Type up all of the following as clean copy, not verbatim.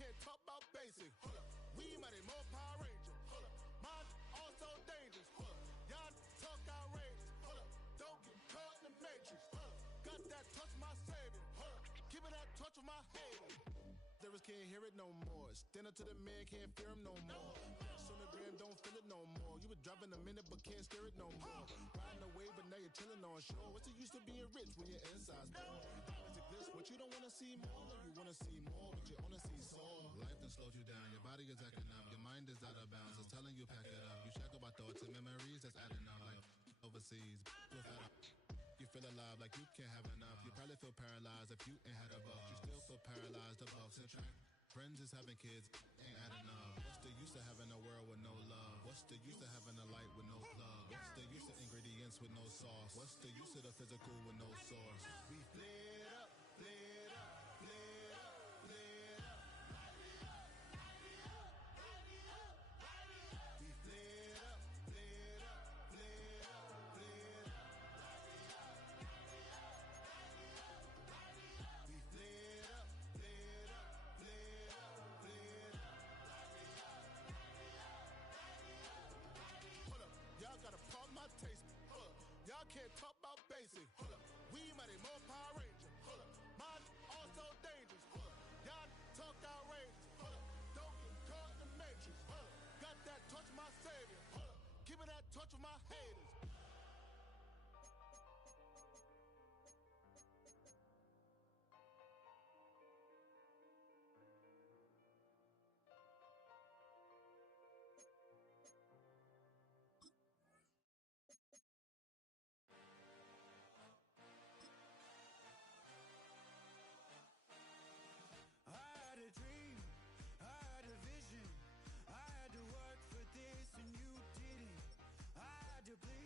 can't talk about basic. Hold up. We mighty more Power Ranger. Hold up. Mine also dangerous. Hold up. Y'all talk outrageous. Hold up. Don't get caught in the matrix. Hold up. Got that touch my savior. Hold up. Give me that touch with my haters. Lyrics can't hear it no more. Stand up to the man, can't fear him no more. Sonogram don't feel it no more. You were dropping a minute but can't steer it no more. Riding away but now you're chilling on shore. What's the use of being rich when your inside's poor? It's a glitch, what you don't wanna see more. You wanna see more, but you only see sore. Life done slowed you down, your body is acting up. Your mind is out of bounds, it's telling you pack it up. You shackle by thoughts and memories that's adding up. Like overseas, you feel alive like you can't have enough. You probably feel paralyzed if you ain't had a buck. You still feel paralyzed above central. Friends is having kids, ain't adding up. What's the use of having a world with no love? What's the use of having a light with no plug? What's the use of ingredients with no sauce? What's the use of the physical with no source? We flared up, flared up, flared up, flared up. Light it up, light it up, light it up, light it up. We flared up, flared up, flared up, flared up. Light it up, light it up, light it up, light it up. We flared up, flared up, flared up, flared up. Light it up, light it up, light it up, light it up. Hold up, y'all got a problem, my taste. Hold up, y'all can't talk about basic. Hold up, we mighty more Power Ranger. Hold up, mine also dangerous. Hold up, y'all talk outrageous. Hold up, don't get caught in the matrix. Hold up, got that touch my savior. Hold up, give me that touch with my haters. I had a dream, I had a vision. I had to work for this and you didn't. I had to bleed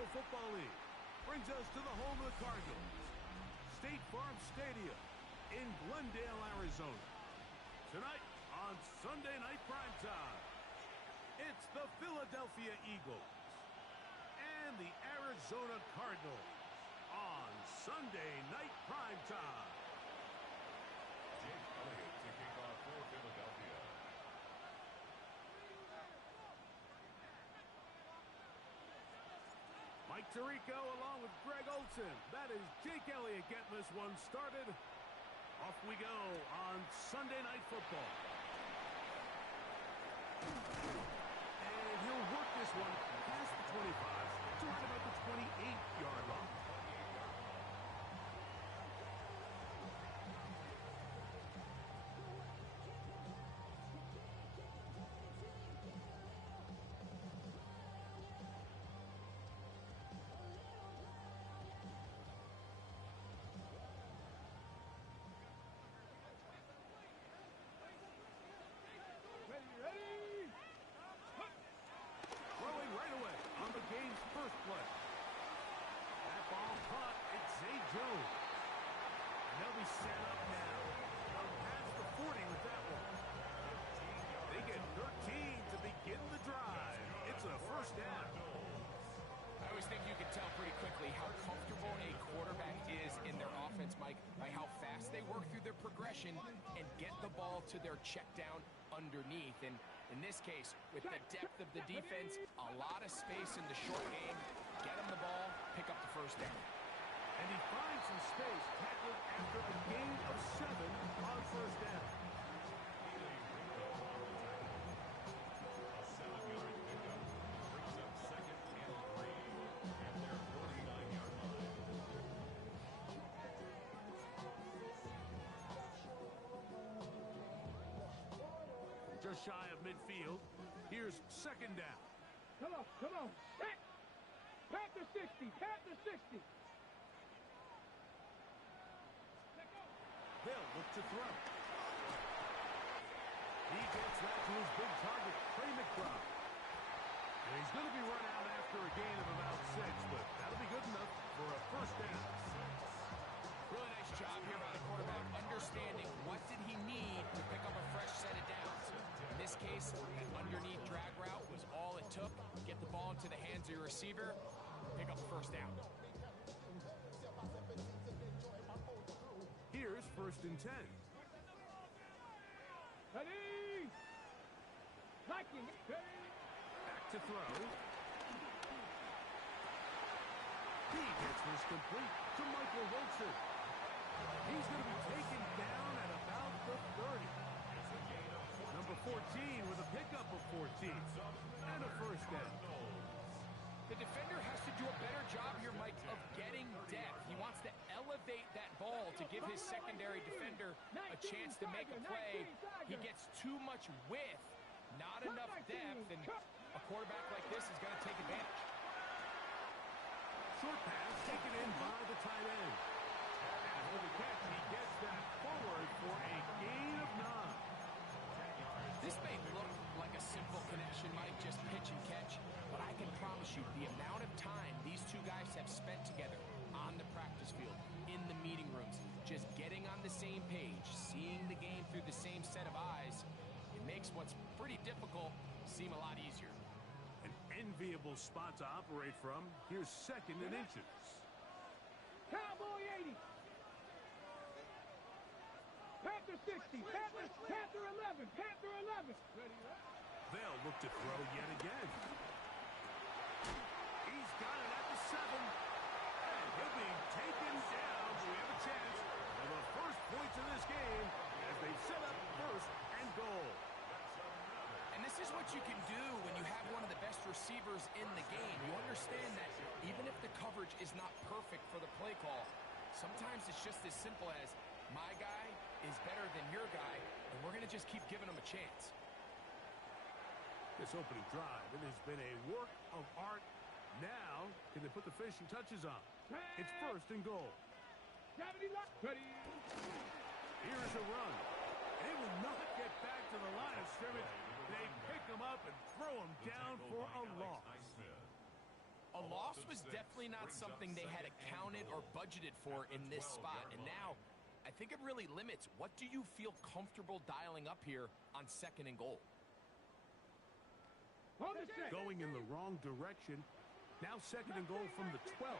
National Football League brings us to the home of the Cardinals, State Farm Stadium in Glendale, Arizona. Tonight on Sunday Night Primetime, it's the Philadelphia Eagles and the Arizona Cardinals on Sunday Night Primetime. Jake Elliott kicking off for Philadelphia. Mike Tirico along with Greg Olson. That is Jake Elliott getting this one started. Off we go on Sunday Night Football. And he'll work this one past the 25 to right about the 28-yard line. Throwing right away on the game's first play. That ball caught. It's Zay Jones. And they'll be set up now. Past the 40 with that one. They get 13 to begin the drive. It's a first down. I always think you can tell pretty quickly how comfortable a quarterback is in their offense, Mike, by how fast they work through their progression and get the ball to their check down underneath. And in this case, with the depth of the defense, a lot of space in the short game, get him the ball, pick up the first down. And he finds some space, tackled after a gain of 7 on first down. A 7-yard pickup brings up second and 3 at their 49-yard line. Just shy of midfield. Here's second down. Come on. Panther 60, Panther 60. They'll look to throw. He gets that to his big target, Trey McBride. And he's going to be run out after a gain of about 6, but that'll be good enough for a first down. Really nice job here by the quarterback, understanding what did he need to pick up a fresh set of downs. In this case, an underneath drag route was all it took. Get the ball into the hands of your receiver, pick up the first down. Here's first and 10. Ready? Liking it. Back to throw. He gets this complete to Michael Wilson. He's going to be taken down at about the 30. Number 14 with a pickup of 14. And a first down. The defender has to do a better job here, Mike, of getting depth. He wants to elevate that ball to give his secondary defender a chance to make a play. He gets too much width, not enough depth, and a quarterback like this is going to take advantage. Short pass taken in by the tight end. And with the catch, he gets that forward for a gain of 9. This may look like a simple connection, Mike, just pitch and catch, but I can promise you the amount of time these two guys have spent together on the practice field, in the meeting rooms, just getting on the same page, seeing the game through the same set of eyes, it makes what's pretty difficult seem a lot easier. An enviable spot to operate from. Here's second and inches. Cowboy 80. Panther 60, Panther 11, Panther 11. They'll look to throw yet again. He's got it at the 7. And he'll be taken down. So we have a chance for the first points of this game as they set up first and goal. And this is what you can do when you have one of the best receivers in the game. You understand that even if the coverage is not perfect for the play call, sometimes it's just as simple as my guy is better than your guy, and we're going to just keep giving him a chance. This opening drive, it has been a work of art. Now, can they put the finishing touches on? It's first and goal. Ready? Here's a run. They will not get back to the line of scrimmage. They pick him up and throw him down for a loss. A loss This was definitely not something they had accounted or budgeted for in this spot. And now, I think it really limits. What do you feel comfortable dialing up here on 2nd and goal? Going in the wrong direction. Now 2nd and goal from the 12.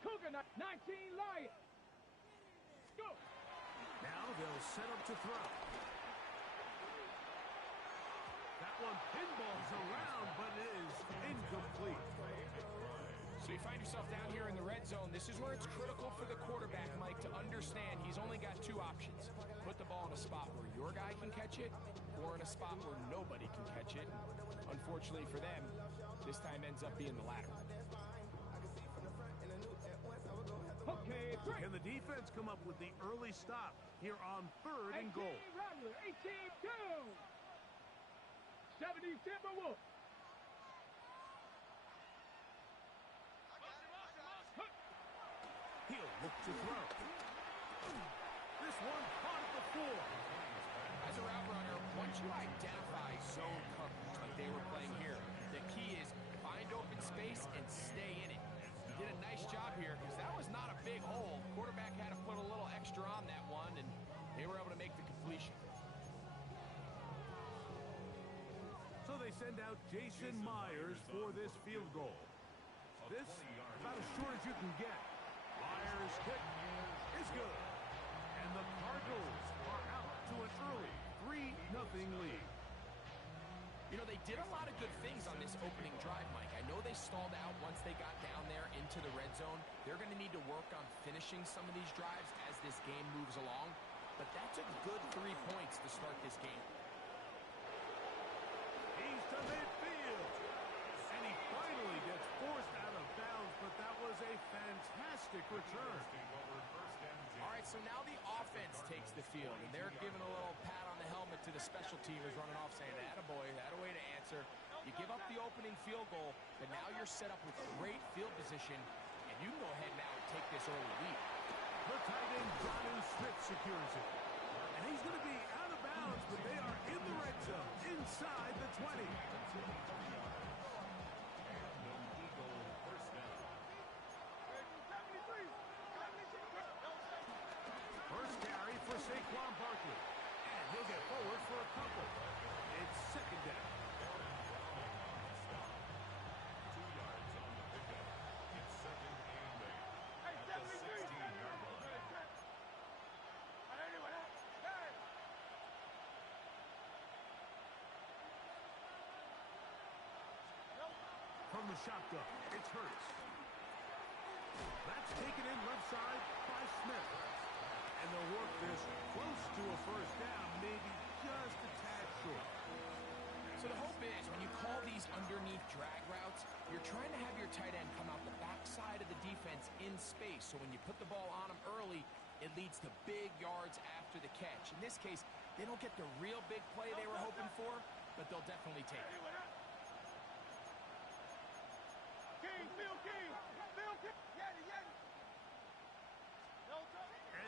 Cougar 19 Lions. Go. Now they'll set up to throw. That one pinballs around, but it is incomplete. So you find yourself down here in the red zone. This is where it's critical for the quarterback, Mike, to understand he's only got 2 options. Put the ball in a spot where your guy can catch it, or in a spot where nobody can catch it. Unfortunately for them, this time ends up being the latter. Okay, Can the defense come up with the early stop here on 3rd and goal? 18 down. 70 Timberwolves. He'll look to throw. This one caught at the 4. As a route runner, once you identify zone coverage like they were playing here, the key is find open space and stay in it. He did a nice job here because that was not a big hole. Quarterback had to put a little extra on that one, and they were able to make the completion. So they send out Jason Myers for this field goal. This, about as short as you can get. Myers' kick is good. And the Cardinals are out to an early 3-0 lead. You know, they did a lot of good things on this opening drive, Mike. I know they stalled out once they got down there into the red zone. They're going to need to work on finishing some of these drives as this game moves along. But that's a good 3 points to start this game. He's to midfield. And he finally gets forced out of bounds, but that was a fantastic return. All right, so now the offense takes the field, and they're giving a little pat on the helmet to the special teamers running off, saying, attaboy, that a way to answer. You give up the opening field goal, but now you're set up with great field position, and you can go ahead now and take this early lead. The tight end, Jonnu Smith, secures it. And he's going to be out of bounds, but they are in the red zone, inside the 20. First carry for Saquon Barkley. And he'll get forward for a couple. It's 2nd down. 2 yards on the pickup. It's 2nd and 8 at the 16-yard line. From the shotgun, it's Hurts. That's taken in left side by Smith. And they'll work this close to a first down, maybe just a tad short. So the hope is when you call these underneath drag routes, you're trying to have your tight end come out the backside of the defense in space. So when you put the ball on him early, it leads to big yards after the catch. In this case, they don't get the real big play they were hoping for, but they'll definitely take it.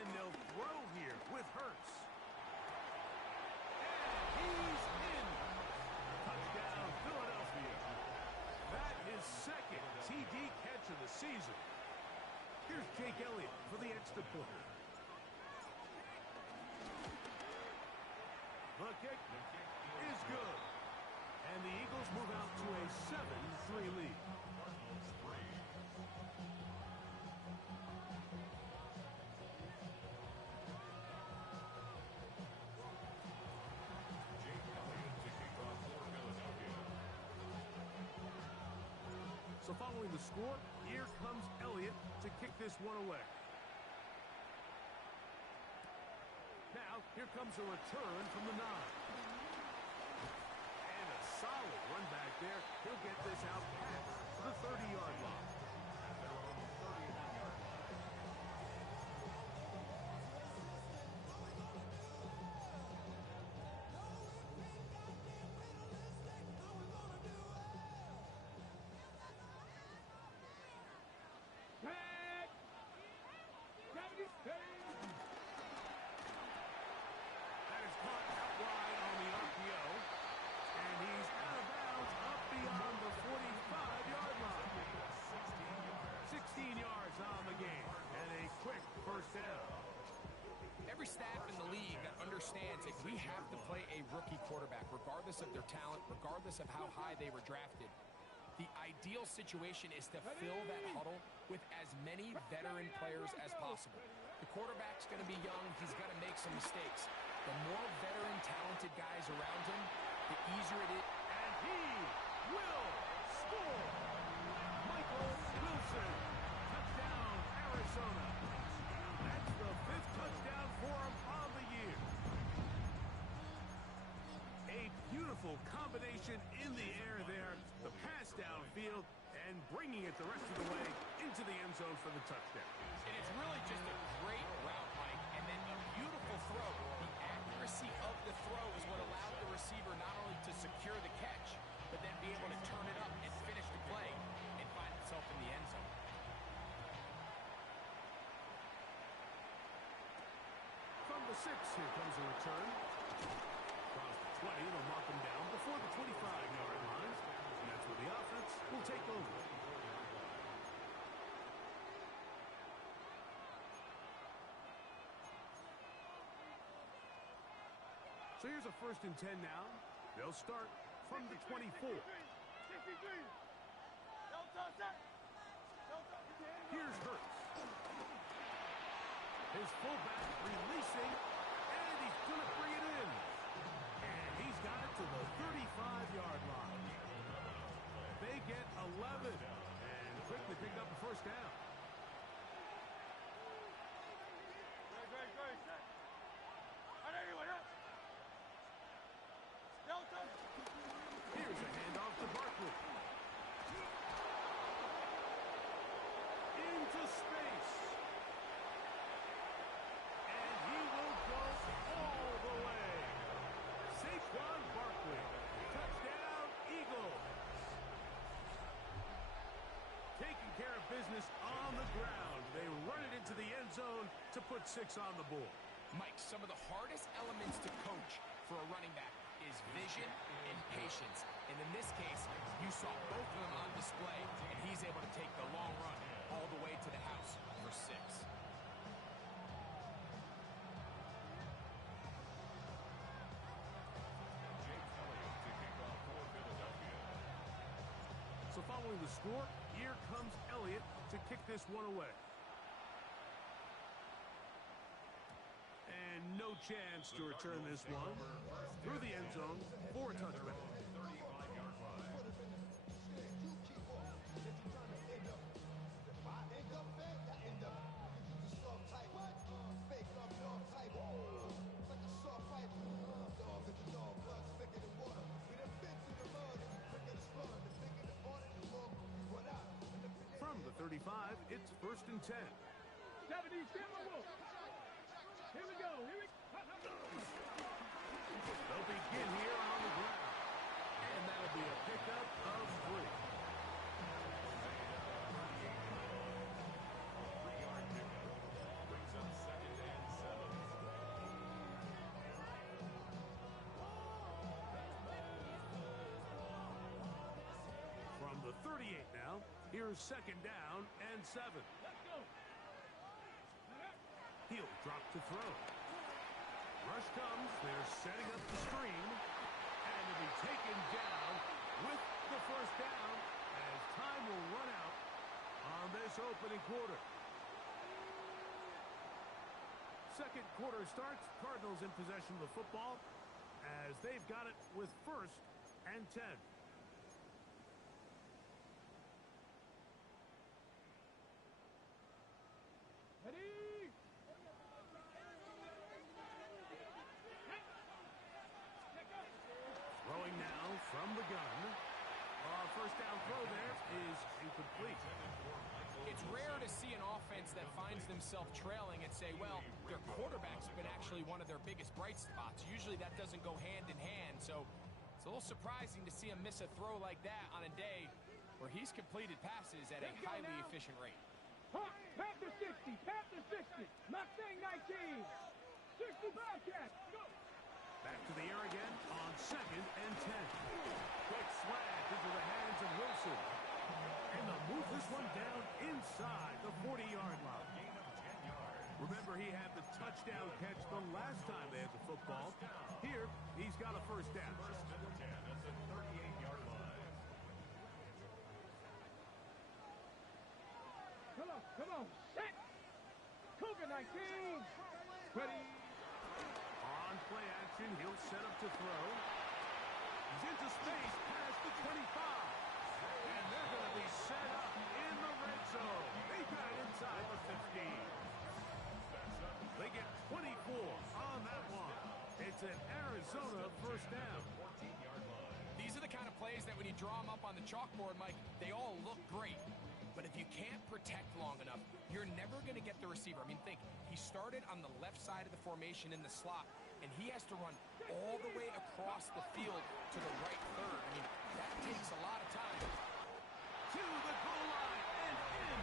And they'll throw here with Hurts. And he's in. Touchdown, Philadelphia. That is 2nd TD catch of the season. Here's Jake Elliott for the extra point. The kick is good. And the Eagles move out to a 7-3 lead. So following the score, here comes Elliott to kick this one away. Now, here comes a return from the 9. And a solid run back there. He'll get this out past the 30-yard line. That is caught out wide on the RPO. And he's out of bounds up understands that we have to play a rookie quarterback, regardless of their talent, regardless of how high they were drafted. The ideal situation is to fill that huddle with as many veteran players as possible. The quarterback's going to be young. He's going to make some mistakes. The more veteran, talented guys around him, the easier it is. And he will score. Michael Wilson. Touchdown, Arizona. That's the 5th touchdown for him on the year. A beautiful combination in the air there. The pass downfield and bringing it the rest of the way into the end zone for the touchdown. And it's really just a great route, Mike, and then a beautiful throw. The accuracy of the throw is what allowed the receiver not only to secure the catch, but then be able to turn it up and finish the play and find himself in the end zone. From the 6, here comes a return. Across the 20, they'll mark him down before the 25-yard line. And that's where the offense will take over. So here's a 1st and 10 now. They'll start from the 24. Here's Hurts. His fullback releasing, and he's going to bring it in. And he's got it to the 35-yard line. They get 11 and quickly pick up the 1st down. Here's a handoff to Barkley. Into space. And he will go all the way. Saquon Barkley. Touchdown, Eagles. Taking care of business on the ground. They run it into the end zone to put 6 on the board. Mike, some of the hardest elements to coach for a running back is vision and patience. And in this case, you saw both of them on display, and he's able to take the long run all the way to the house for 6. So following the score, here comes Elliott to kick this one away. And no chance to return this one through the end zone for a touchback. From the 35, it's 1st and 10. 70, here we go. They'll begin here on the ground. And that'll be a pickup of 3. Brings up 2nd and 7. From the 38 now, here's 2nd down and 7. Let's go. He'll drop to throw. Rush comes. They're setting up the screen. And to be taken down with the 1st down as time will run out on this opening quarter. 2nd quarter starts. Cardinals in possession of the football as they've got it with 1st and 10. Ready? Throwing now from the gun. 1st down throw there is incomplete. It's rare to see an offense that finds themselves trailing and say, well, their quarterback's been actually one of their biggest bright spots. Usually that doesn't go hand in hand, so it's a little surprising to see him miss a throw like that on a day where he's completed passes at a highly efficient rate. Panther 60, Panther 60, Mustang 19, 60 Bobcats, go! Back to the air again on 2nd and 10. Quick slant into the hands of Wilson. And they'll move this one down inside the 40-yard line. Remember, he had the touchdown catch the last time they had the football. Here, he's got a first down. First and 10 at the 38-yard line. Come on, set! Cougar 19! Ready? On play action, he'll set up to throw. He's into space past the 25. And they're going to be set up in the red zone. They got it inside the 15. They get 24 on that one. It's an Arizona first down. 14-yard line. These are the kind of plays that when you draw them up on the chalkboard, Mike, they all look great. But if you can't protect long enough, you're never going to get the receiver. I mean, think, he started on the left side of the formation in the slot, and he has to run all the way across the field to the right third. I mean, that takes a lot of time. To the goal line and in.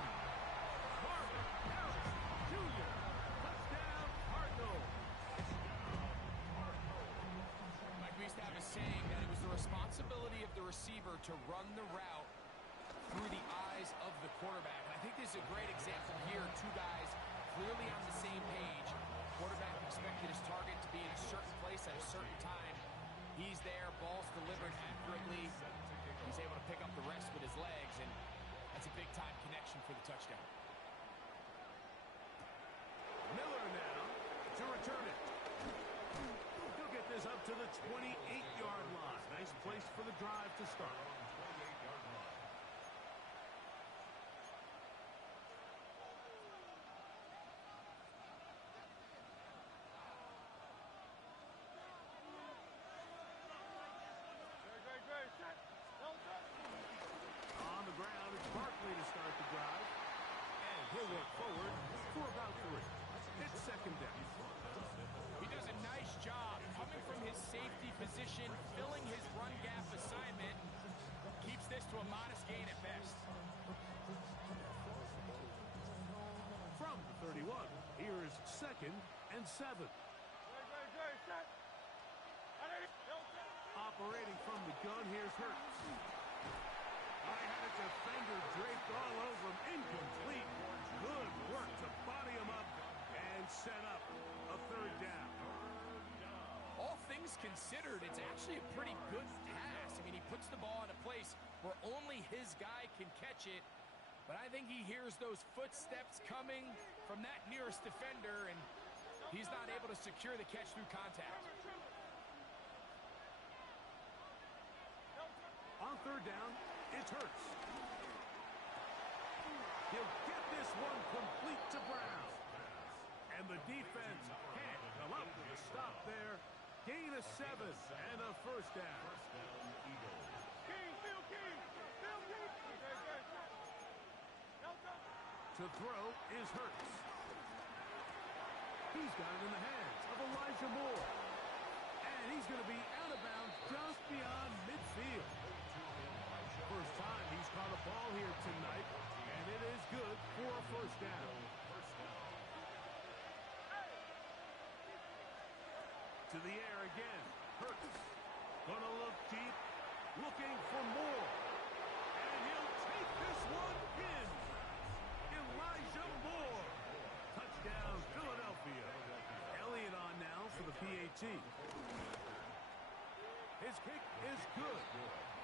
Marvin Harris Jr. Touchdown, Cardinals. Mike, we used to have a saying that it was the responsibility of the receiver to run the route through the eyes of the quarterback. And I think this is a great example here. Two guys clearly on the same page. Quarterback expected his target to be in a certain place at a certain time. He's there, ball's delivered accurately. He's able to pick up the rest with his legs, and that's a big-time connection for the touchdown. Miller now to return it. He'll get this up to the 28-yard line. Nice place for the drive to start. 28-yard line. On the ground, it's Barkley to start the drive. And he'll work forward for about 3. It's second down. He does a nice job coming from his safety position, filling his run gap assignment. Keeps this to a modest gain at best. From the 31, here's second and 7. Operating from the gun, here's Hurts. I had a defender draped all over him. Incomplete. Good work to body him up and set up a third down. All things considered, it's actually a pretty good pass. I mean, he puts the ball in a place where only his guy can catch it. But I think he hears those footsteps coming from that nearest defender, and he's not able to secure the catch through contact. On third down, it's Hurts. He'll get this one complete to Brown. And the defense can't come up with a stop there. Gain of 7 and a first down. To throw is Hurts. He's got it in the hands of Elijah Moore. And he's going to be out of bounds just beyond midfield. First time he's caught a ball here tonight, and it is good for a first down. To the air again. Hurts. Gonna look deep. Looking for more. And he'll take this one in. Elijah Moore. Touchdown, Philadelphia. Elliott on now for the PAT. His kick is good.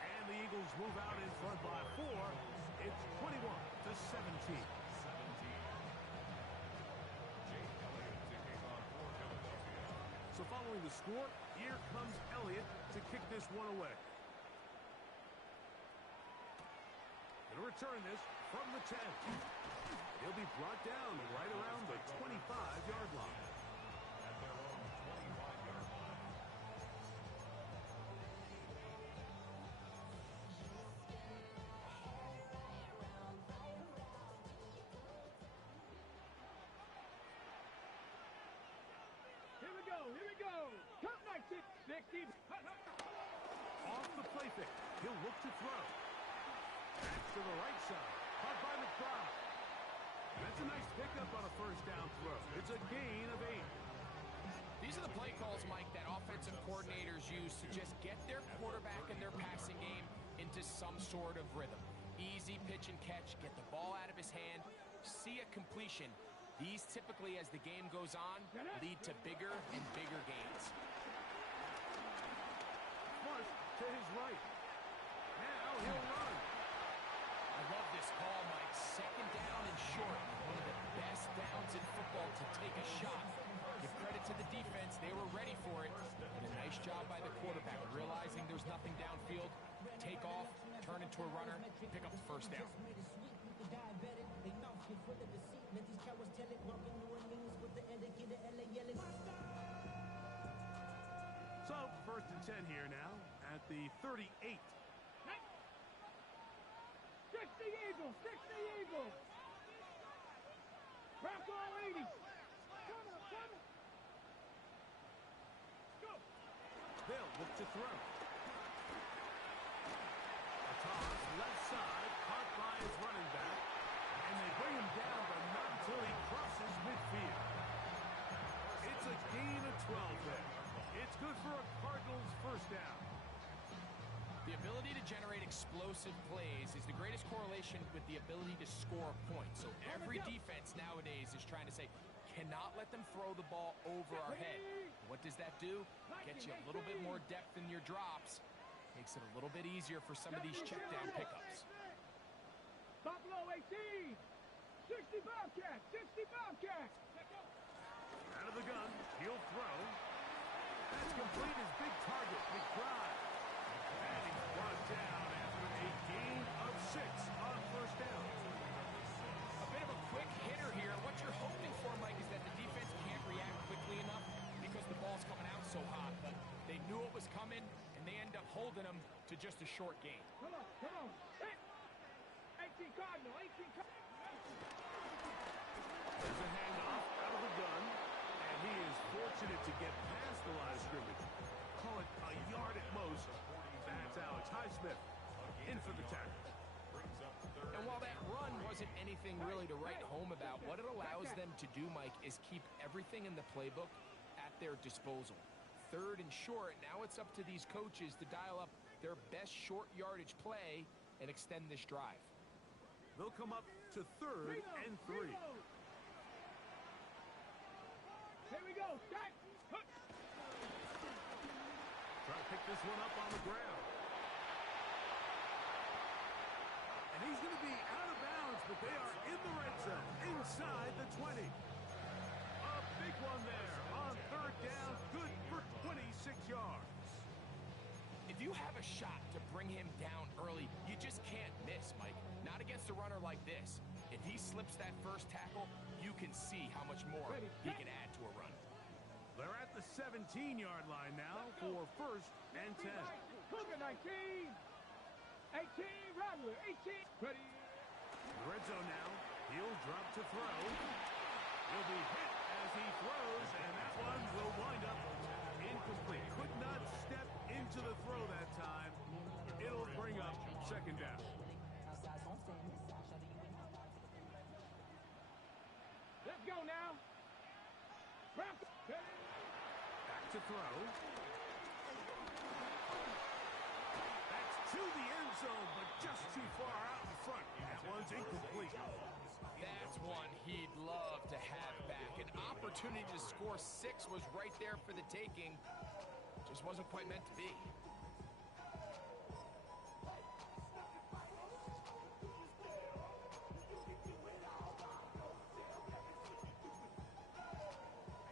And the Eagles move out in front by 4. It's 21-17. So following the score, here comes Elliott to kick this one away. Going to return this from the 10. He'll be brought down right around the 25-yard line. At their own 25-yard line. Here we go. Count 19, 60. Off the play fake. He'll look to throw. Back to the right side. Caught by McBride. That's a nice pickup on a first down throw. It's a gain of 8. These are the play calls, Mike, that offensive coordinators use to just get their quarterback and their passing game into some sort of rhythm. Easy pitch and catch, get the ball out of his hand, see a completion, These typically, as the game goes on, lead to bigger and bigger gains. Marsh to his right. Now he'll run. I love this call, Mike. Second down and short. One of the best downs in football to take a shot. Give credit to the defense. They were ready for it. And a nice job by the quarterback, realizing there's nothing downfield. Take off, turn into a runner, pick up the first down. So, 1st and 10 here now at the 38. 60 Eagles, 60 Eagles. Bronco 80. Come on. Go. They'll look to throw. A toss, left side, caught by his running back. And they bring him down, but not until he crosses midfield. It's a gain of 12 there. It's good for a Cardinals first down. The ability to generate explosive plays is the greatest correlation with the ability to score points. So every defense nowadays is trying to say, cannot let them throw the ball over our head. What does that do? Get you a little bit more depth in your drops. Makes it a little bit easier for some of these check down pickups. Buffalo 18. 60 Bobcats, 60 Bobcats. Out of the gun, he'll throw. That's complete his big target, McBride. And he's brought down after a gain of 6 on first down. A bit of a quick hitter here. What you're hoping for, Mike, is that the defense can't react quickly enough because the ball's coming out so hot. But they knew it was coming, and they end up holding them to just a short gain. Come on. 18 Cardinal, 18 Cardinal. There's a handoff out of the gun, and he is fortunate to get past the line of scrimmage. Call it a yard at most. That's Alex Highsmith in for the tackle. And while that run wasn't anything really to write home about, what it allows them to do, Mike, is keep everything in the playbook at their disposal. 3rd and short, now it's up to these coaches to dial up their best short yardage play and extend this drive. They'll come up to 3rd and 3. Here we go. Try to pick this one up on the ground. And he's going to be out of bounds, but they are in the red zone, inside the 20. A big one there on 3rd down, good for 26 yards. If you have a shot to bring him down early, you just can't miss, Mike. Not against a runner like this. If he slips that first tackle, you can see how much more he can add to a run. They're at the 17-yard line now for 1st and 10. Cougar 19. 18, Rattler, 18. Ready. The red zone now. He'll drop to throw. He'll be hit as he throws, and that one will wind up incomplete. Could not step into the throw that time. It'll bring up 2nd down. Let's go now. Back to throw. That's to the end zone, but just too far out in front. That one's incomplete. That's one he'd love to have back. An opportunity to score 6 was right there for the taking. Just wasn't quite meant to be.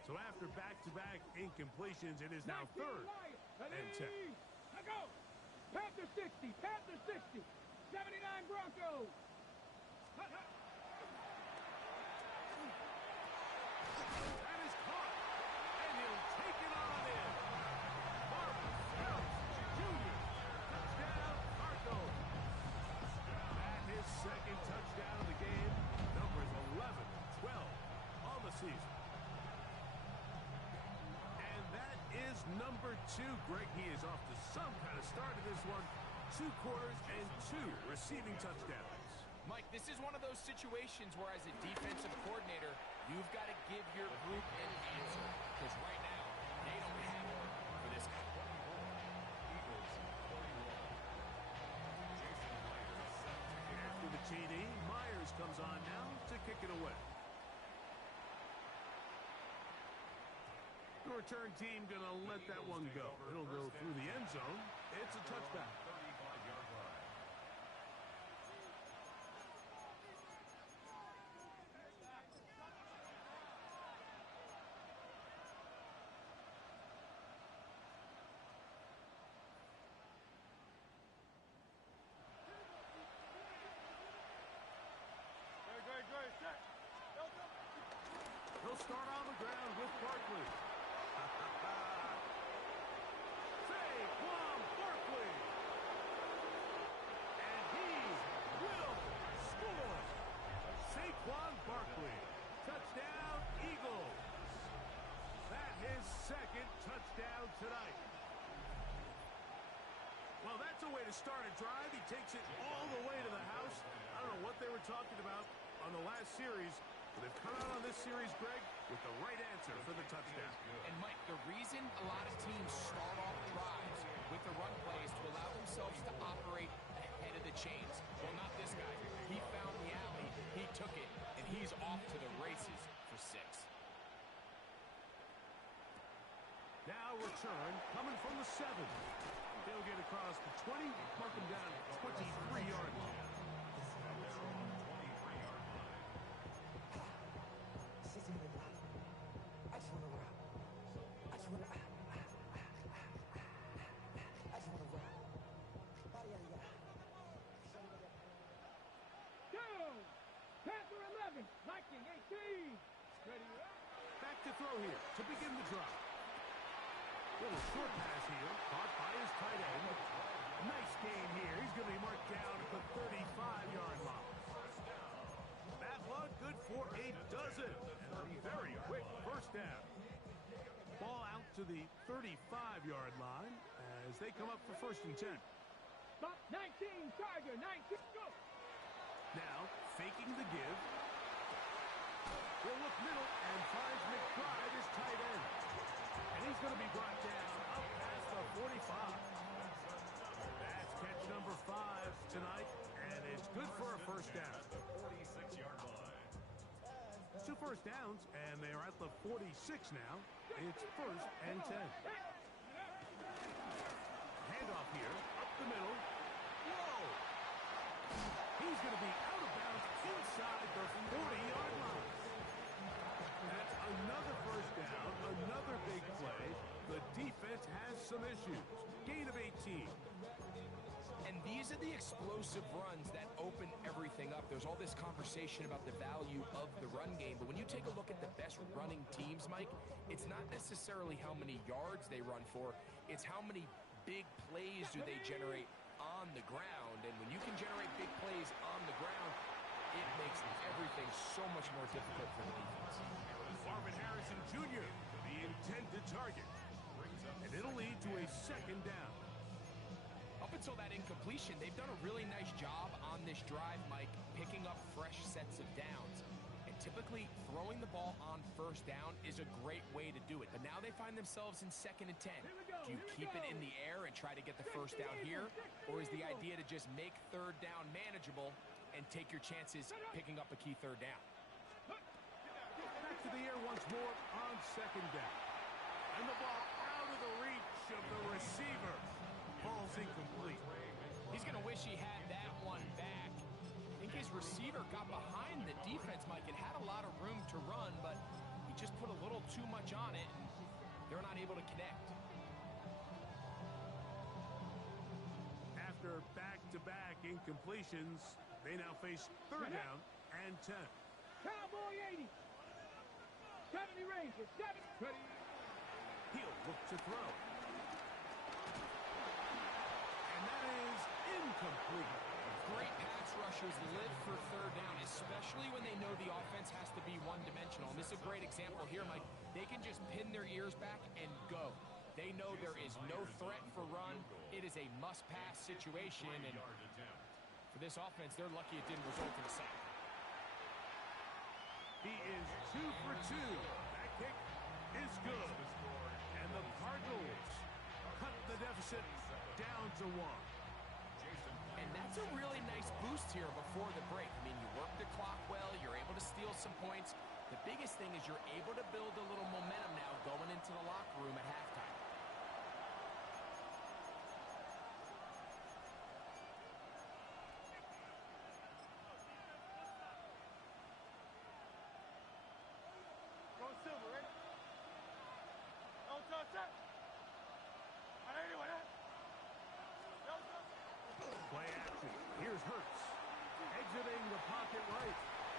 So after back-to-back incompletions, it is now 3rd and 10. Let's go. Panther 60, Panther 60. 79 Broncos. That is caught, and he'll take it on in. Marvin Phelps Jr. Touchdown, Cardinals. And his 2nd touchdown of the game. Numbers 11-12 on the season. And that is number 2. Greg, he is off to some kind of start in this one. 2 quarters and 2 receiving touchdowns. Mike, this is one of those situations where as a defensive coordinator, you've got to give your group an answer. Because right now, they don't have one for this guy. After the TD, Myers comes on now to kick it away. The return team going to let that one go. It'll go through the end zone. It's a touchback. 35-yard line. He'll start on the ground with Barkley. Saquon Barkley. And he will score. Saquon Barkley. Touchdown, Eagles. That's his second touchdown tonight. Well, that's a way to start a drive. He takes it all the way to the house. I don't know what they were talking about on the last series, but they've come out on this series, Greg, with the right answer for the touchdown. And, Mike, the reason a lot of teams start off drives with the run plays to allow themselves to operate ahead of the chains. Well, not this guy. He found the alley, he took it, and he's off to the races for 6. Now return coming from the 7. They'll get across the 20, mark him down 23-yard line. Panther 11, Viking 18. Ready up. Back to throw here to begin the drive. Little short pass here, caught by his tight end. Nice gain here. He's going to be marked down at the 35-yard line. That one good for a dozen. And a very quick first down. Ball out to the 35-yard line as they come up for 1st and 10. Stop 19, Tiger 19, go. Now, faking the give. He'll look middle and finds McBride, his tight end. And he's going to be brought down up past the 45. That's catch number 5 tonight, and it's good for a first down. 46-yard line. 2 first downs, and they're at the 46 now. It's 1st and 10. Handoff here, up the middle. Whoa! He's going to be out of bounds inside the 40-yard line. That's another first down, another big play. The defense has some issues. Gain of 18. And these are the explosive runs that open everything up. There's all this conversation about the value of the run game, but when you take a look at the best running teams, Mike, it's not necessarily how many yards they run for, it's how many big plays do they generate on the ground. And when you can generate big plays on the ground, it makes everything so much more difficult for the defense. Marvin Harrison Jr., the intended target. And it'll lead to a 2nd down. Up until that incompletion, they've done a really nice job on this drive, Mike, picking up fresh sets of downs. And typically, throwing the ball on 1st down is a great way to do it. But now they find themselves in 2nd and 10. Do you keep it in the air and try to get the 1st down here? Or is the idea to just make 3rd down manageable and take your chances picking up a key 3rd down? Back to the air once more on 2nd down. And the ball out of the reach of the receiver. Ball's incomplete. He's going to wish he had that one back. I think his receiver got behind the defense, Mike. It had a lot of room to run, but he just put a little too much on it, and they're not able to connect. After back-to-back incompletions, they now face 3rd down and 10. Cowboy 80. 70 Rangers, 70. Ready. He'll look to throw. And that is incomplete. Great pass rushers live for 3rd down, especially when they know the offense has to be one-dimensional. And this is a great example here, Mike. They can just pin their ears back and go. They know there is no threat for run. It is a must-pass situation. And for this offense, they're lucky it didn't result in a sack. He is 2 for 2. That kick is good. And the Cardinals cut the deficit down to 1. And that's a really nice boost here before the break. I mean, you work the clock well, you're able to steal some points, The biggest thing is you're able to build a little momentum now going into the locker room at halftime. Play action. Here's Hurts. Exiting the pocket right.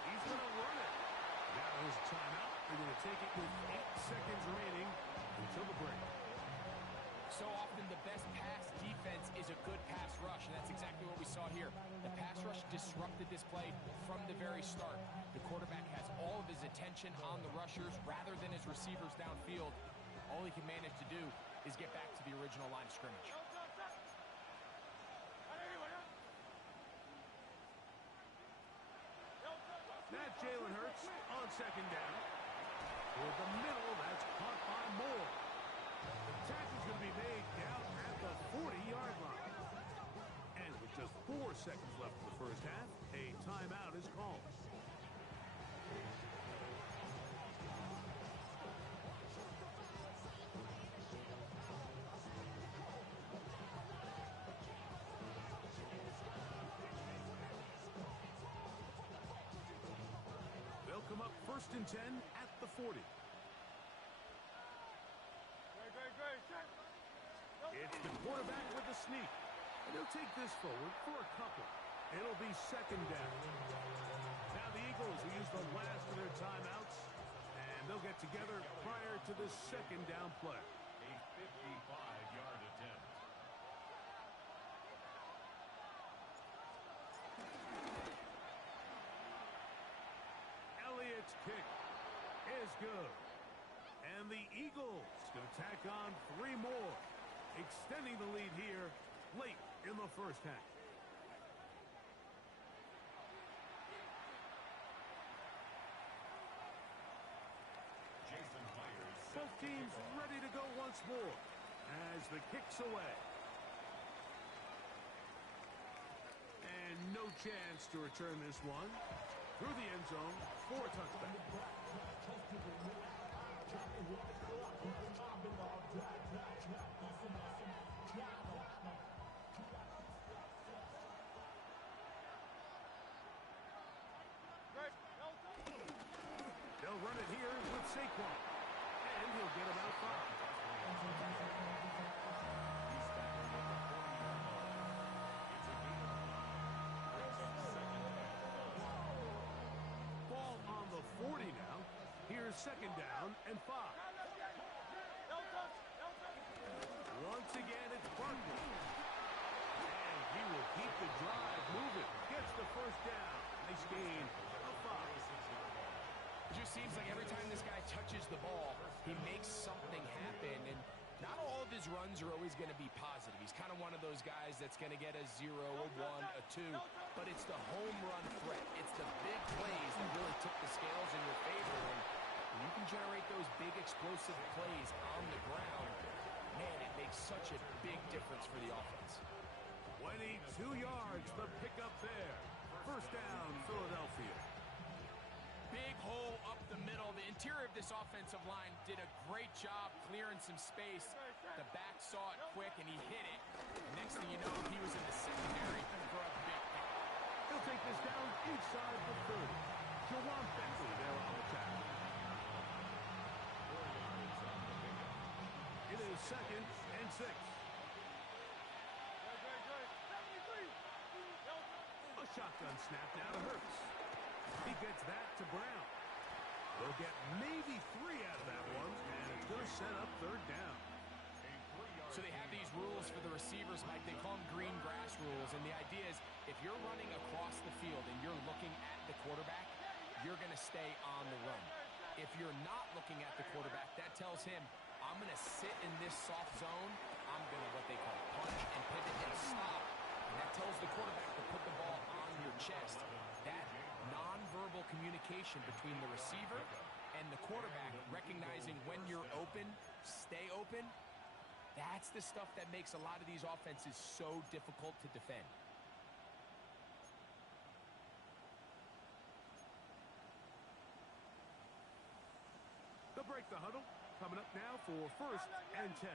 He's going to run it. Now there's a timeout. They're going to take it with 8 seconds remaining until the break. So often the best pass defense is a good pass rush, and that's exactly what we saw here. The pass rush disrupted this play from the very start. The quarterback has all of his attention on the rushers rather than his receivers downfield. All he can manage to do is get back to the original line of scrimmage. That's Jalen Hurts on second down. Toward the middle, that's caught by Moore. The tackle's going to be made down at the 40-yard line. And with just 4 seconds left in the first half, a timeout is called. They'll come up 1st and 10 at the 40. It's the quarterback with the sneak. And he'll take this forward for a couple. It'll be 2nd down. Now the Eagles will use the last of their timeouts, and they'll get together prior to this 2nd down play. A 55-yard attempt. Elliott's kick is good. And the Eagles going to tack on 3 more, extending the lead here late in the first half. Jason Myers. Both teams ready to go once more as the kick's away. And no chance to return this one through the end zone for a touchback. They'll run it here with Saquon, and he'll get about 5. Ball on the 40 now. Here's 2nd down and 5. Once again, it's Barkley. And he will keep the drive moving. Gets the 1st down. Nice gain of 5. It just seems like every time this guy touches the ball, he makes something happen. And not all of his runs are always going to be positive. He's kind of one of those guys that's going to get a 0, a 1, a 2. But it's the home run threat. It's the big plays that really tip the scales in your favor. And when you can generate those big explosive plays on the ground, man, it makes such a big difference for the offense. 22 yards, the pickup there. 1st down, Philadelphia. Big hole up the middle. The interior of this offensive line did a great job clearing some space. The back saw it quick, and he hit it. Next thing you know, he was in the secondary for a big pick. He'll take this down inside the 30. Jawan Bentley there on the tackle. It is 2nd and 6. A shotgun snap now to Hurts. He gets that to Brown. They'll get maybe 3 out of that one, and it's going to set up 3rd down. So they have these rules for the receivers, Mike. They call them green grass rules, and the idea is if you're running across the field and you're looking at the quarterback, you're going to stay on the run. If you're not looking at the quarterback, that tells him, I'm going to sit in this soft zone. I'm going to what they call punch and pivot and stop. And that tells the quarterback to put the ball on your chest. That nonverbal communication between the receiver and the quarterback, recognizing when you're open, stay open, that's the stuff that makes a lot of these offenses so difficult to defend. break the huddle. Coming up now for 1st and 10.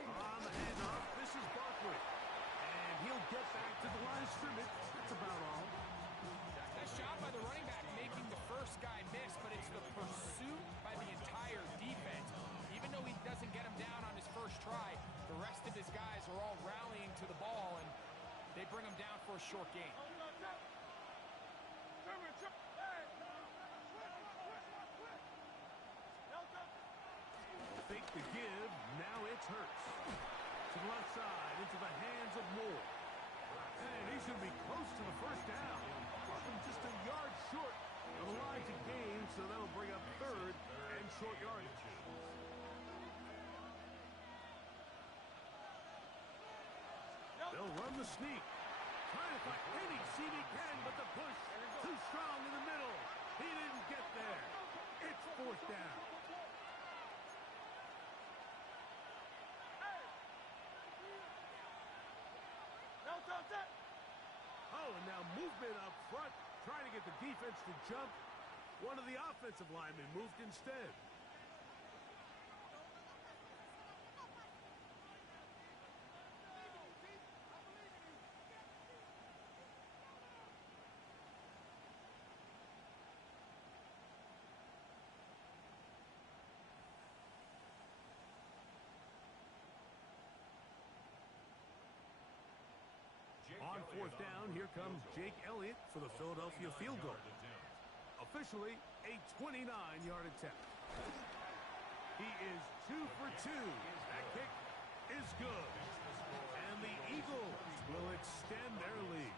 On the handoff, this is Barkley. And he'll get back to the line of scrimmage. That's about all. Nice job by the running back making the first guy miss, but it's the pursuit by the entire defense. Even though he doesn't get him down on his first try, the rest of his guys are all rallying to the ball, and they bring him down for a short gain. Fake the give, now it's Hurts. To the left side, into the hands of Moore. And he's going to be close to the first down. Just a yard short of the line to gain, so that'll bring up 3rd and short yardage. They'll run the sneak. Trying to find any seam he can, but the push too strong in the middle. He didn't get there. It's 4th down. Oh, and now movement up front, trying to get the defense to jump. One of the offensive linemen moved instead. On 4th down, here comes Jake Elliott for the Philadelphia field goal. Officially, a 29-yard attempt. He is 2 for 2. That kick is good. And the Eagles will extend their lead.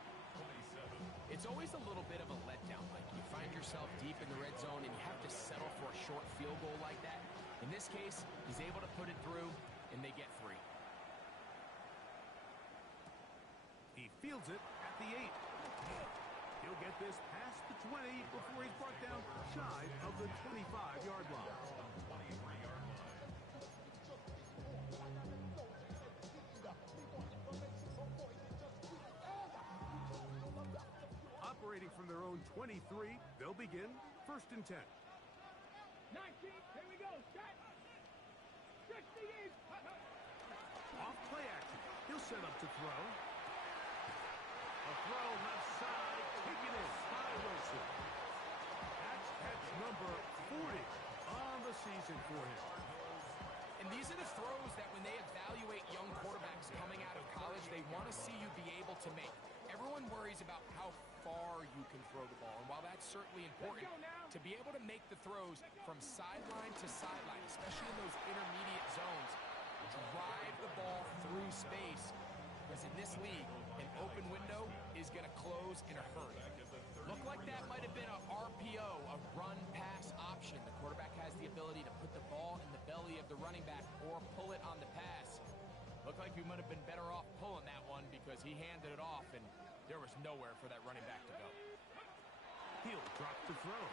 It's always a little bit of a letdown, Mike. You find yourself deep in the red zone, and you have to settle for a short field goal like that. In this case, he's able to put it through, and they get 3. He fields it at the 8. He'll get this past the 20 before he's brought down shy of the 25-yard line. Operating from their own 23, they'll begin 1st and 10. 19, here we go, set. 60 deep. Off play action. He'll set up to throw. A throw left side, taken in by Wilson. That's catch number 40 on the season for him. And these are the throws that when they evaluate young quarterbacks coming out of college, they want to see you be able to make. Everyone worries about how far you can throw the ball. And while that's certainly important, to be able to make the throws from sideline to sideline, especially in those intermediate zones, drive the ball through space. Because in this league, an open window is going to close in a hurry. Looked like that might have been a RPO, a run-pass option. The quarterback has the ability to put the ball in the belly of the running back or pull it on the pass. Looked like he might have been better off pulling that one because he handed it off, and there was nowhere for that running back to go. He'll drop the throw.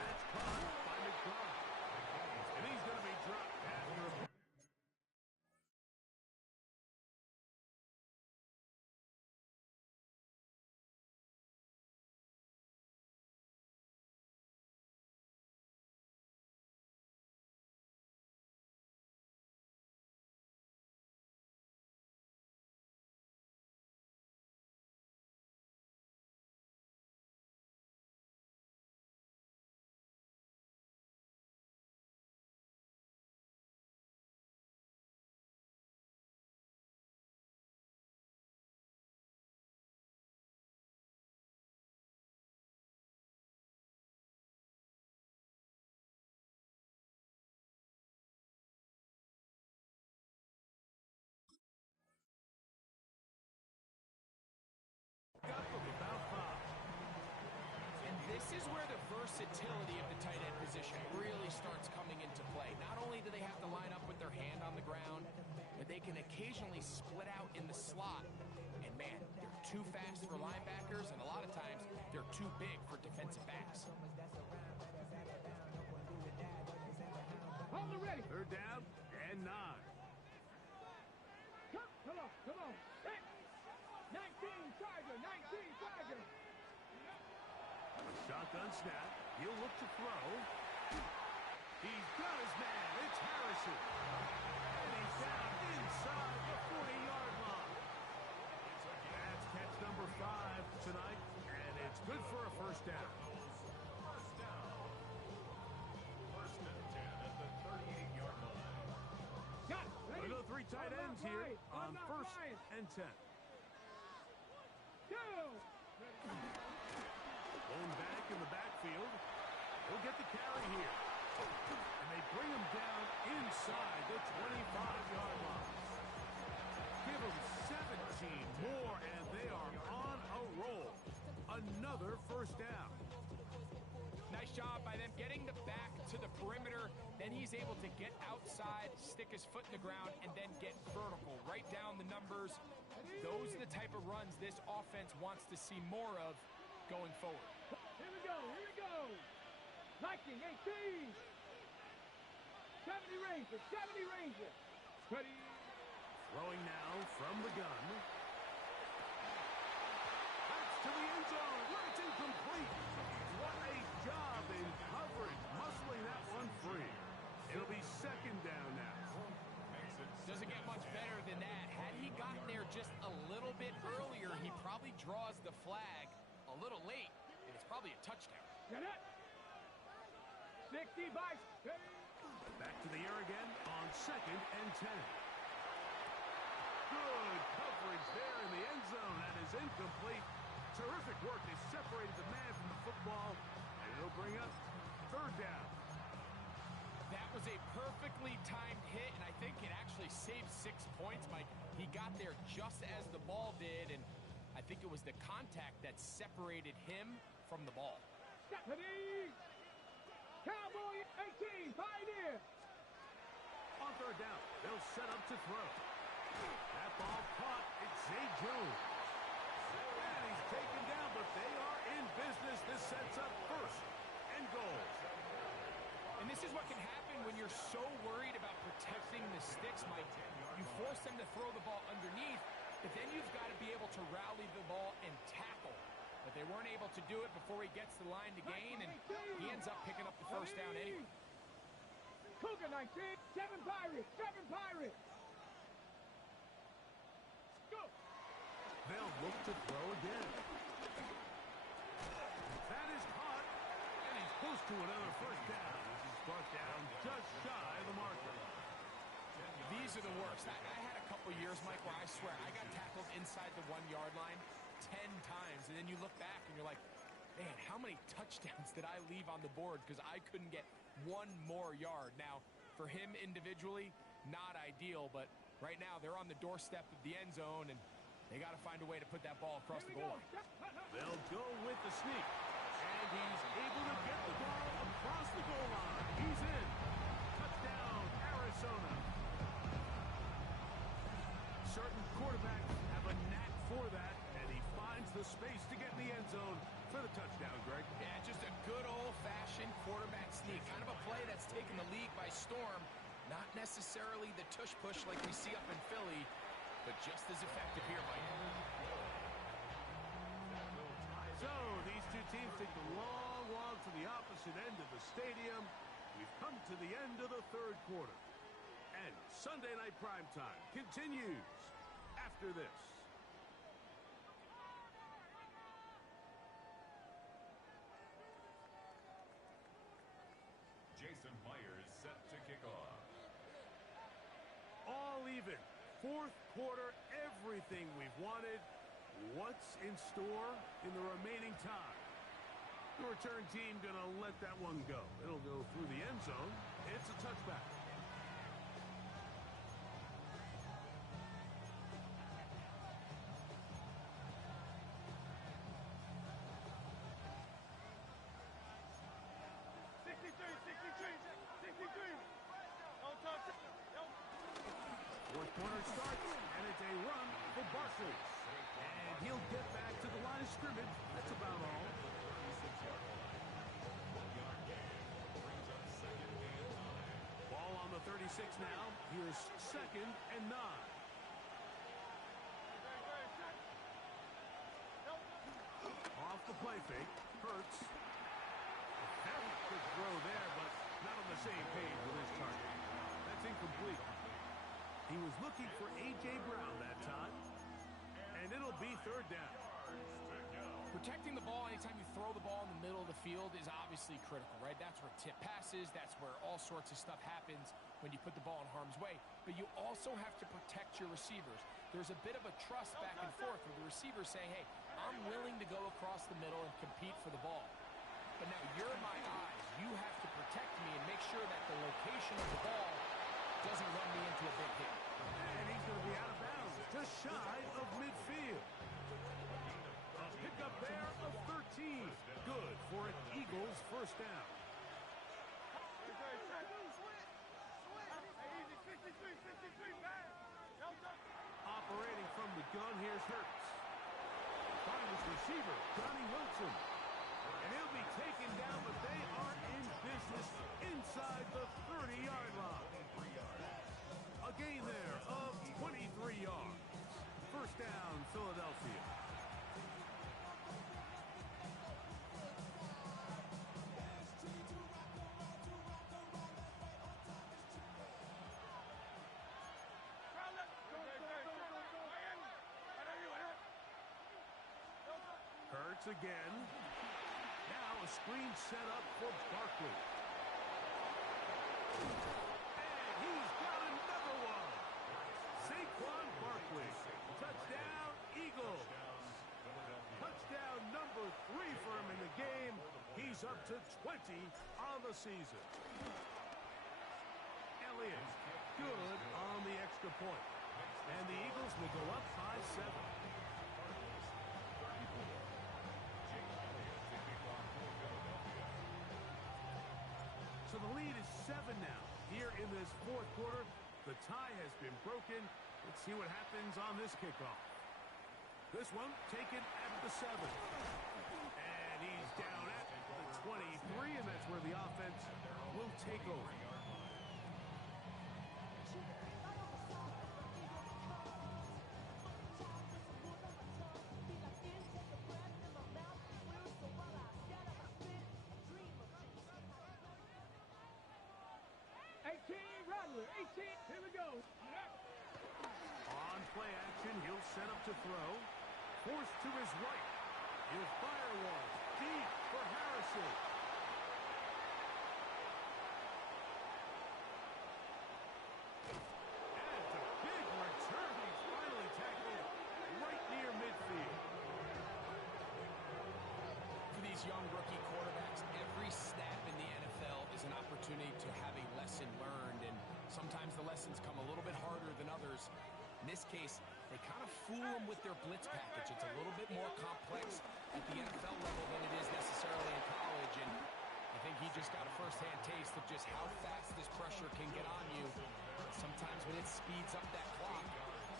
That's caught by McBride. And he's going to be dropped after a... This is where the versatility of the tight end position really starts coming into play. Not only do they have to line up with their hand on the ground, but they can occasionally split out in the slot. And man, they're too fast for linebackers, and a lot of times they're too big for defensive backs. Hold it ready. 3rd down and 9. Come on. Hey. 19 Tiger, 19 Tiger. A Shotgun snap. He'll look to throw. He's got his man. It's Harrison. And he's down inside the 40-yard line. That's catch number 5 tonight, and it's good for a first down. First and 10 at the 38-yard line. We'll go 3 tight ends here on first and 10. Going back in the backfield. He'll get the carry here. And they bring him down inside the 25-yard line. Give him 17 more, and they are on a roll. Another first down. Nice job by them getting the back to the perimeter. Then he's able to get outside, stick his foot in the ground, and then get vertical. Right down the numbers. Those are the type of runs this offense wants to see more of going forward. Here we go. Liking 18. 70 Ranger. Ready. Throwing now from the gun. That's to the end zone. It's incomplete. What a job in coverage, muscling that one free. It'll be second down now. Doesn't get much better than that. Had he gotten there just a little bit earlier, he probably draws the flag a little late, and it's probably a touchdown. Get it. 60 by. Back to the air again on second and 10. Good coverage there in the end zone. That is incomplete. Terrific work. They separated the man from the football, and it'll bring up third down. That was a perfectly timed hit, and I think it actually saved 6 points, Mike. He got there just as the ball did, and I think it was the contact that separated him from the ball. Stephanie! Cowboy 18, Pioneer! On third down, they'll set up to throw. That ball caught. It's Zay Jones. And he's taken down, but they are in business. This sets up first and goal. And this is what can happen when you're so worried about protecting the sticks, Mike. You force them to throw the ball underneath, but then you've got to be able to rally the ball and tackle. But they weren't able to do it before he gets the line to gain, and he ends up picking up the first down anyway. Cougar 19, 7 Pirates. Go. They'll look to throw again. That is caught, and he's close to another first down. This is brought down just shy of the marker. These are the worst. I had a couple years, Mike, where I swear I got tackled inside the 1-yard line 10 times, and then you look back and you're like, man, how many touchdowns did I leave on the board because I couldn't get one more yard? Now, for him individually, not ideal, but right now they're on the doorstep of the end zone, and they got to find a way to put that ball across the goal line. They'll go with the sneak, and he's able to get the ball across the goal line. He's in. Touchdown, Arizona. Certain quarterbacks have a knack for that, and he finds the space to get in the end zone for the touchdown, Greg. Yeah, just a good old-fashioned quarterback sneak. Kind of a play that's taken the league by storm. Not necessarily the tush-push like we see up in Philly, but just as effective here, Mike. So, these two teams take the long walk to the opposite end of the stadium. We've come to the end of the third quarter. And Sunday Night Primetime continues after this. Jason Myers set to kick off. All even. Fourth quarter, everything we've wanted. What's in store in the remaining time? The return team going to let that one go. It'll go through the end zone. It's a touchback. Fourth quarter starts, and it's a run for Barkley. And he'll get back to the line of scrimmage. That's about all. Ball on the 36 now. Here's second and 9. Off the play fake. Hurts. the same page with his target. That's incomplete. He was looking for A.J. Brown that time. And it'll be third down. Protecting the ball anytime you throw the ball in the middle of the field is obviously critical, right? That's where tip passes, that's where all sorts of stuff happens when you put the ball in harm's way. But you also have to protect your receivers. There's a bit of a trust back and forth with the receivers saying, hey, I'm willing to go across the middle and compete for the ball. But now you're my eyes. You have to protect me and make sure that the location of the ball doesn't run me into a big hit. And he's going to be out of bounds, just shy of midfield. A pickup there of 13. Good for an Eagles first down. Operating from the gun, here's Hurts. Finds his receiver, Johnny Wilson. And he'll be taken down, but they are in business inside the 30-yard line. A gain there of 23 yards. First down, Philadelphia. Hurts again. Now a screen set up for Barkley. And he's got another one. Saquon Barkley. Touchdown, Eagles. Touchdown number 3 for him in the game. He's up to 20 on the season. Elliott, good on the extra point. And the Eagles will go up by 7. So the lead is 7 now. Here in this fourth quarter, the tie has been broken. Let's see what happens on this kickoff. This one taken at the 7. And he's down at the 23, and that's where the offense will take over. Here we go. On play action, he'll set up to throw. Forced to his right. He'll fire one. Deep for Harrison. And it's a big return. He's finally tackled right near midfield. For these young rookie quarterbacks, every snap in the NFL is an opportunity to have a lesson learned, and sometimes the lessons come a little bit harder than others. In this case, they kind of fool them with their blitz package. It's a little bit more complex at the NFL level than it is necessarily in college, and I think he just got a first-hand taste of just how fast this pressure can get on you. Sometimes when it speeds up that clock,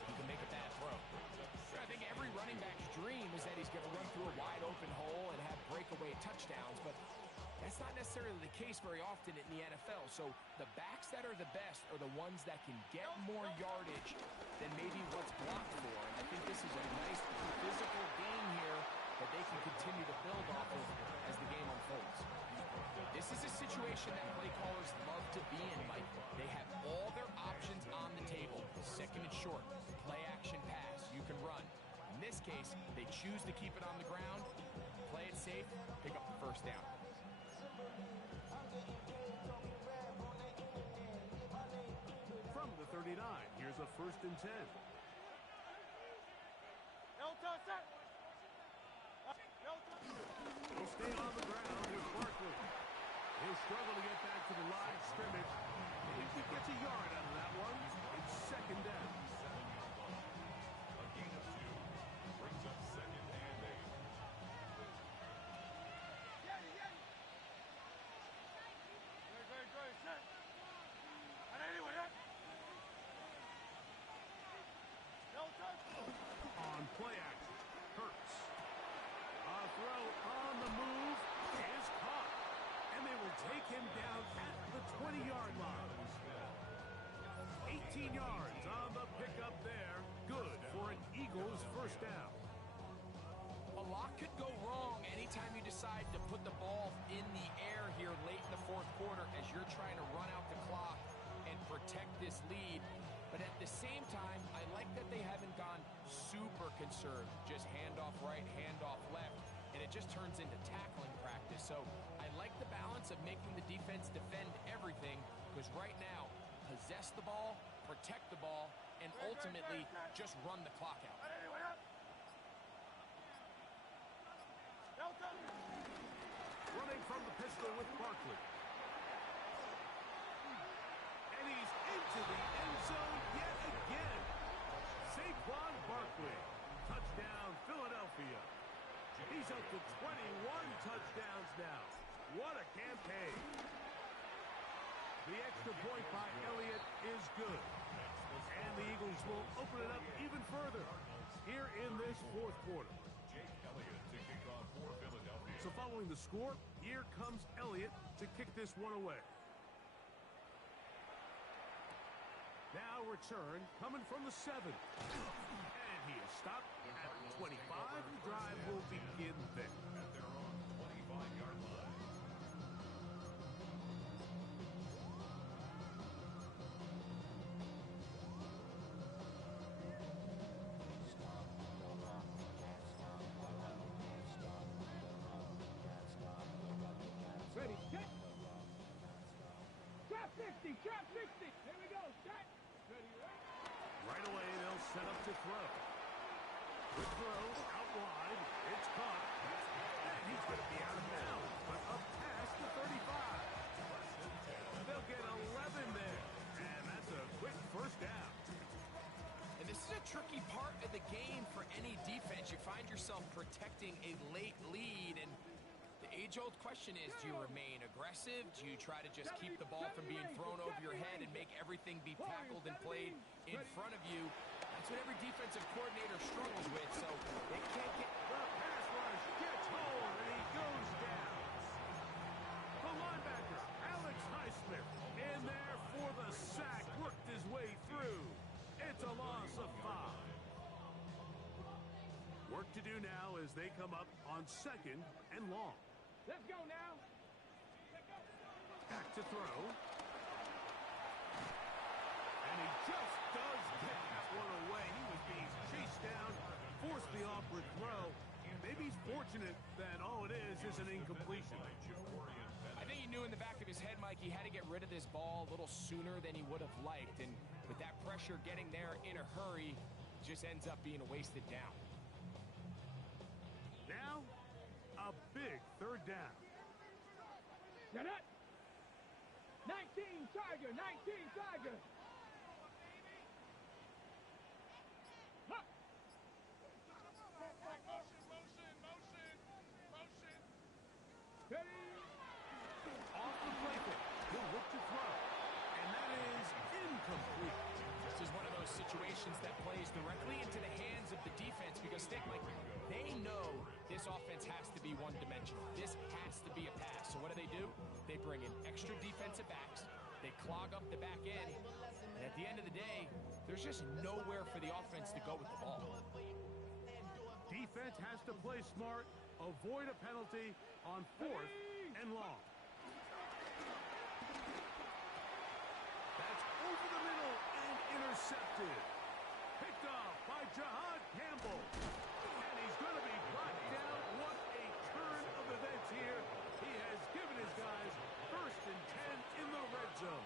he can make a bad throw. I think every running back's dream is that he's going to run through a wide-open hole and have breakaway touchdowns, but that's not necessarily the case very often in the NFL. So the backs that are the best are the ones that can get more yardage than maybe what's blocked for. And I think this is a nice physical game here that they can continue to build off of as the game unfolds. This is a situation that play callers love to be in, Mike. They have all their options on the table. Second and short, play action pass, you can run. In this case, they choose to keep it on the ground, play it safe, pick up the first down. From the 39, here's a 1st and 10. He'll stay on the ground with Barkley. He'll struggle to get back to the line of scrimmage. If he gets a yard out of that one, it's 2nd down. A gain of 2 brings up 2nd and 8. On play action, Hurts. A throw on the move is caught. And they will take him down at the 20-yard line. 18 yards on the pickup there. Good for an Eagles first down. A lock could go wrong anytime you decide to put the ball in the air here late in the fourth quarter as you're trying to run out the clock and protect this lead. But at the same time, I like that they haven't gone super conserved. Just handoff right, handoff left, and it just turns into tackling practice. So I like the balance of making the defense defend everything, because right now, possess the ball, protect the ball, and ultimately just run the clock out. Running from the pistol with Barkley. And he's into the end zone yet again. Saquon Barkley. Touchdown, Philadelphia. He's up to 21 touchdowns now. What a campaign. The extra point by Elliott is good. And the Eagles will open it up even further here in this fourth quarter. So following the score, here comes Elliott to kick this one away. Now return coming from the 7. And he is stopped at the 25. The drive will begin there. At their own 25-yard line. Ready, set. Drop 60, drop 60. Here we go, set. Ready, right? Right away, they'll set up to throw. Quick throw, out wide. It's caught. And he's going to be out of bounds, but up past the 35. They'll get 11 there. And that's a quick first down. And this is a tricky part of the game for any defense. You find yourself protecting a late lead, and the age-old question is, do you remain aggressive? Do you try to just keep the ball from being thrown over your head and make everything be tackled and played in front of you? That's what every defensive coordinator struggles with, so they can't get... The pass rush gets home, and he goes down. The linebacker, Alex Highsmith, in there for the sack, worked his way through. It's a loss of 5. Work to do now as they come up on 2nd and long. Let's go now. Back to throw. And he just does get that one away. He was being chased down, forced the awkward throw. Maybe he's fortunate that all it is an incompletion. I think he knew in the back of his head, Mike, he had to get rid of this ball a little sooner than he would have liked. And with that pressure getting there in a hurry, it just ends up being a wasted down. Now, a big 3rd down. Set up. 19 Tiger, 19 Tiger. Huh. Ready. Off the play fake. He'll look to throw. And that is incomplete. This is one of those situations that plays directly into the hands of the defense because, Mike, they know this offense has to be one-dimensional. This has to be a pass. So what do? They bring in extra defensive backs. They clog up the back end. And at the end of the day, there's just nowhere for the offense to go with the ball. Defense has to play smart, avoid a penalty on 4th and long. That's over the middle and intercepted. Picked off by Jahad Campbell. And he's going to be brought down. What a turn of events here. He has given his guys 1st and 10 in the red zone.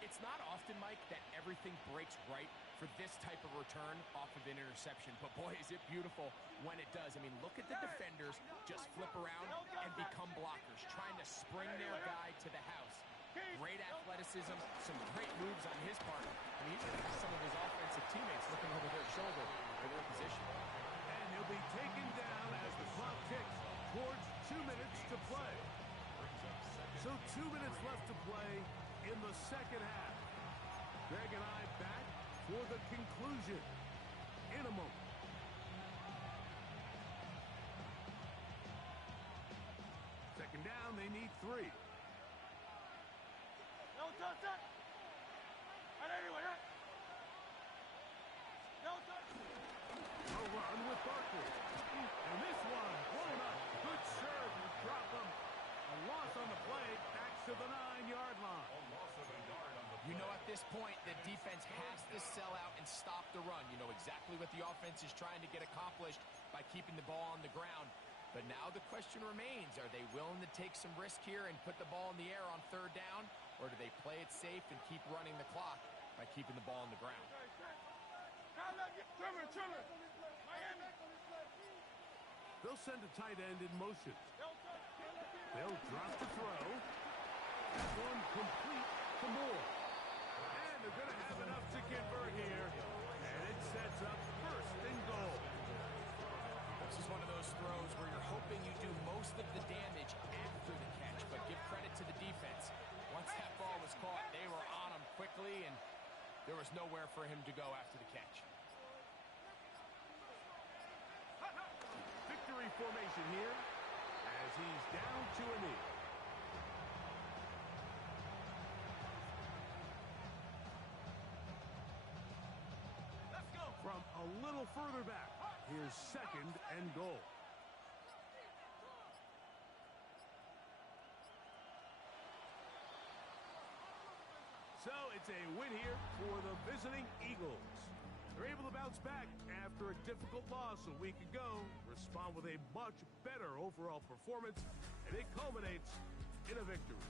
It's not often, Mike, that everything breaks right for this type of return off of an interception. But, boy, is it beautiful when it does. I mean, look at the defenders just flip around and become blockers, trying to spring their guy to the house. Great athleticism, some great moves on his part. I mean, even some of his offensive teammates looking over their shoulder for their position. And he'll be taken down as the clock ticks towards 2 minutes to play. So 2 minutes left to play in the 2nd half. Greg and I back for the conclusion in a moment. Second down, they need 3. A run with Barkley. And this point, the defense has to sell out and stop the run. You know exactly what the offense is trying to get accomplished by keeping the ball on the ground. But now the question remains, are they willing to take some risk here and put the ball in the air on third down? Or do they play it safe and keep running the clock by keeping the ball on the ground? They'll send a tight end in motion. They'll drop the throw. That one complete for Moore. And they're going to have enough to convert here. And it sets up first and goal. This is one of those throws where you're hoping you do most of the damage after the catch, but give credit to the defense. Once that ball was caught, they were on him quickly, and there was nowhere for him to go after the catch. Victory formation here as he's down to a knee. Let's go. From a little further back, here's second and goal. So it's a win here for the visiting Eagles. They're able to bounce back after a difficult loss a week ago, respond with a much better overall performance, and it culminates in a victory.